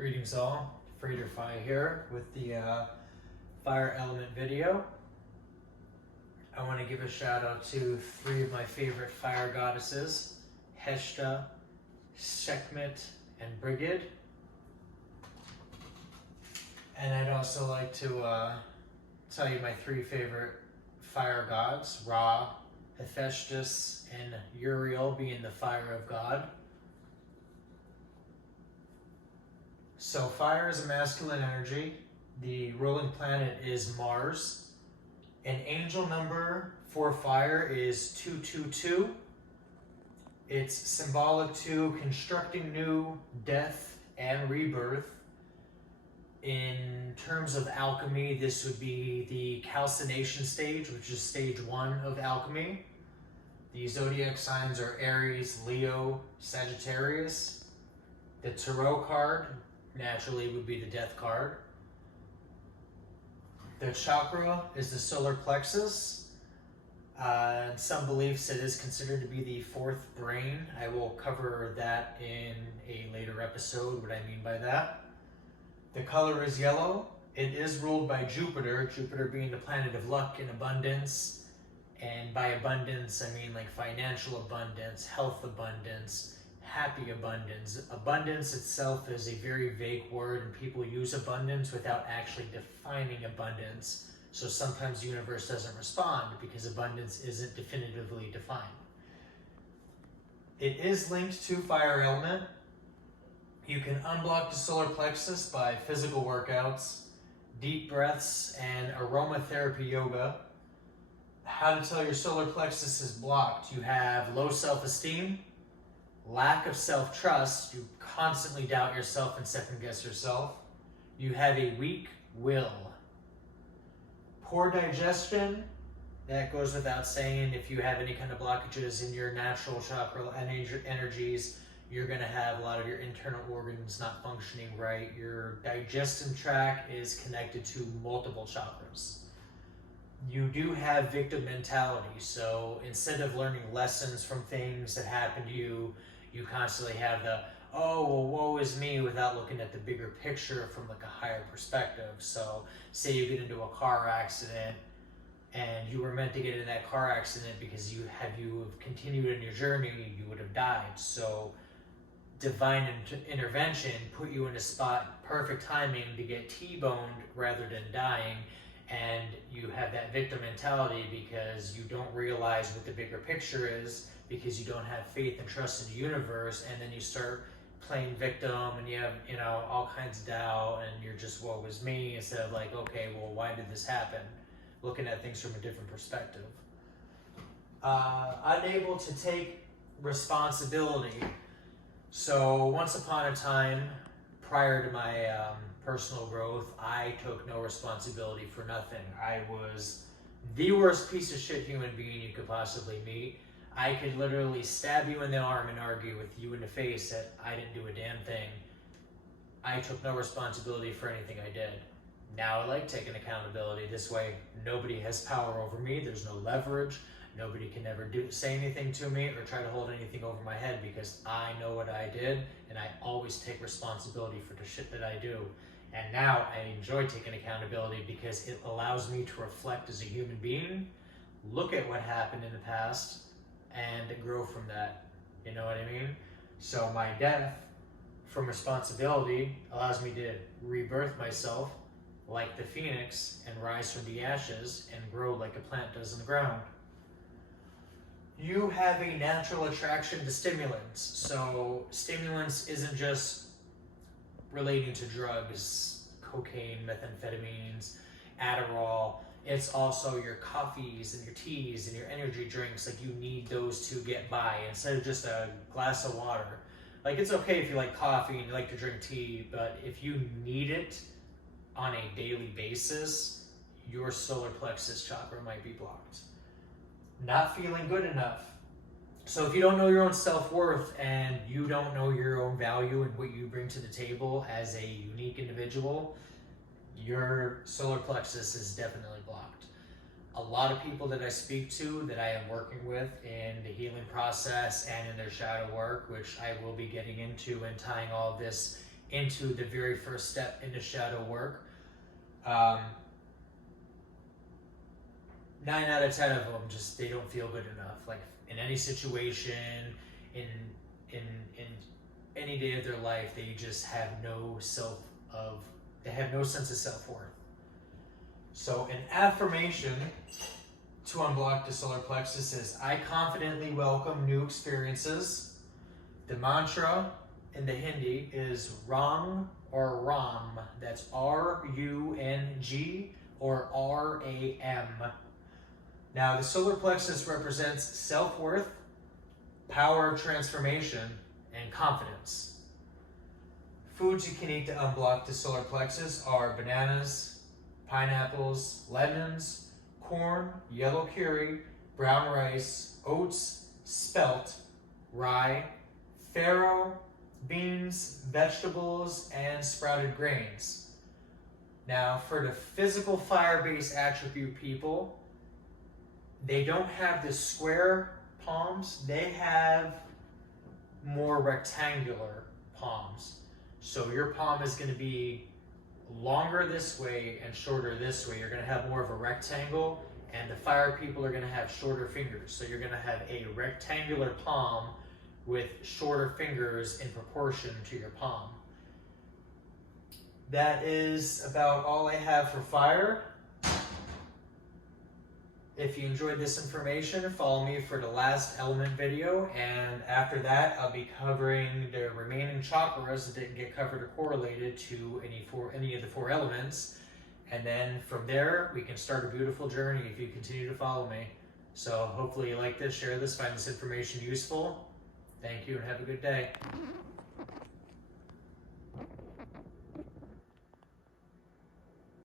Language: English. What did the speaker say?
Greetings all, Frater here with the Fire Element video. I want to give a shout out to three of my favorite fire goddesses, Heshta, Sekhmet, and Brigid. And I'd also like to tell you my three favorite fire gods, Ra, Hephaestus, and Uriel being the fire of God. So fire is a masculine energy. The ruling planet is Mars. An angel number for fire is 222. It's symbolic to constructing new, death, and rebirth. In terms of alchemy, this would be the calcination stage, which is stage 1 of alchemy. The zodiac signs are Aries, Leo, Sagittarius. The tarot card naturally would be the death card. The chakra is the solar plexus. In some beliefs it is considered to be the fourth brain. I will cover that in a later episode, what I mean by that. The color is yellow. It is ruled by Jupiter, Jupiter being the planet of luck and abundance. And by abundance, I mean like financial abundance, health abundance, happy abundance. Abundance itself is a very vague word, and people use abundance without actually defining abundance. So sometimes the universe doesn't respond because abundance isn't definitively defined. It is linked to fire element. You can unblock the solar plexus by physical workouts, deep breaths, and aromatherapy yoga. How to tell your solar plexus is blocked. You have low self-esteem, lack of self-trust, you constantly doubt yourself and second-guess yourself. You have a weak will. Poor digestion, that goes without saying. If you have any kind of blockages in your natural chakra energies, you're going to have a lot of your internal organs not functioning right. Your digestive tract is connected to multiple chakras. You do have victim mentality, so instead of learning lessons from things that happen to you, you constantly have the, oh, well, woe is me, without looking at the bigger picture from like a higher perspective. So say you get into a car accident and you were meant to get in that car accident because you have continued in your journey, you would have died. So divine intervention put you in a spot, perfect timing to get T-boned rather than dying. And you have that victim mentality because you don't realize what the bigger picture is, because you don't have faith and trust in the universe, and then you start playing victim and you have, all kinds of doubt, and you're just, woe is me, instead of like, okay, well, why did this happen? Looking at things from a different perspective. Unable to take responsibility. So once upon a time, prior to my personal growth, I took no responsibility for nothing. I was the worst piece of shit human being you could possibly meet. I could literally stab you in the arm and argue with you in the face that I didn't do a damn thing. I took no responsibility for anything I did. Now I like taking accountability. This way, nobody has power over me. There's no leverage. Nobody can ever say anything to me or try to hold anything over my head because I know what I did, and I always take responsibility for the shit that I do. And now I enjoy taking accountability because it allows me to reflect as a human being, look at what happened in the past, and grow from that. You know what I mean? So my death from responsibility allows me to rebirth myself like the phoenix and rise from the ashes and grow like a plant does in the ground. You have a natural attraction to stimulants. So stimulants isn't just relating to drugs, cocaine, methamphetamines, Adderall. It's also your coffees and your teas and your energy drinks. Like, you need those to get by instead of just a glass of water. Like, it's okay if you like coffee and you like to drink tea, but if you need it on a daily basis, your solar plexus chakra might be blocked. Not feeling good enough. So if you don't know your own self-worth and you don't know your own value and what you bring to the table as a unique individual, your solar plexus is definitely blocked. A lot of people that I speak to, that I am working with in the healing process and in their shadow work, which I will be getting into and tying all of this into the very first step into shadow work. 9 out of 10 of them just, they don't feel good enough. Like in any situation, in any day of their life, they just have no sense of self-worth. So an affirmation to unblock the solar plexus is, I confidently welcome new experiences. The mantra in the Hindi is Rang or Ram. That's R-U-N-G or R-A-M. Now, the solar plexus represents self-worth, power of transformation, and confidence. Foods you can eat to unblock the solar plexus are bananas, pineapples, lemons, corn, yellow curry, brown rice, oats, spelt, rye, farro, beans, vegetables, and sprouted grains. Now, for the physical fire-based attribute people, they don't have the square palms, they have more rectangular palms. So your palm is going to be longer this way and shorter this way. You're going to have more of a rectangle, and the fire people are going to have shorter fingers. So you're going to have a rectangular palm with shorter fingers in proportion to your palm. That is about all I have for fire. If you enjoyed this information, follow me for the last element video, and after that I'll be covering the remaining chakras that didn't get covered or correlated to any of the 4 elements, and then from there we can start a beautiful journey if you continue to follow me. So hopefully you like this, share this, find this information useful. Thank you and have a good day.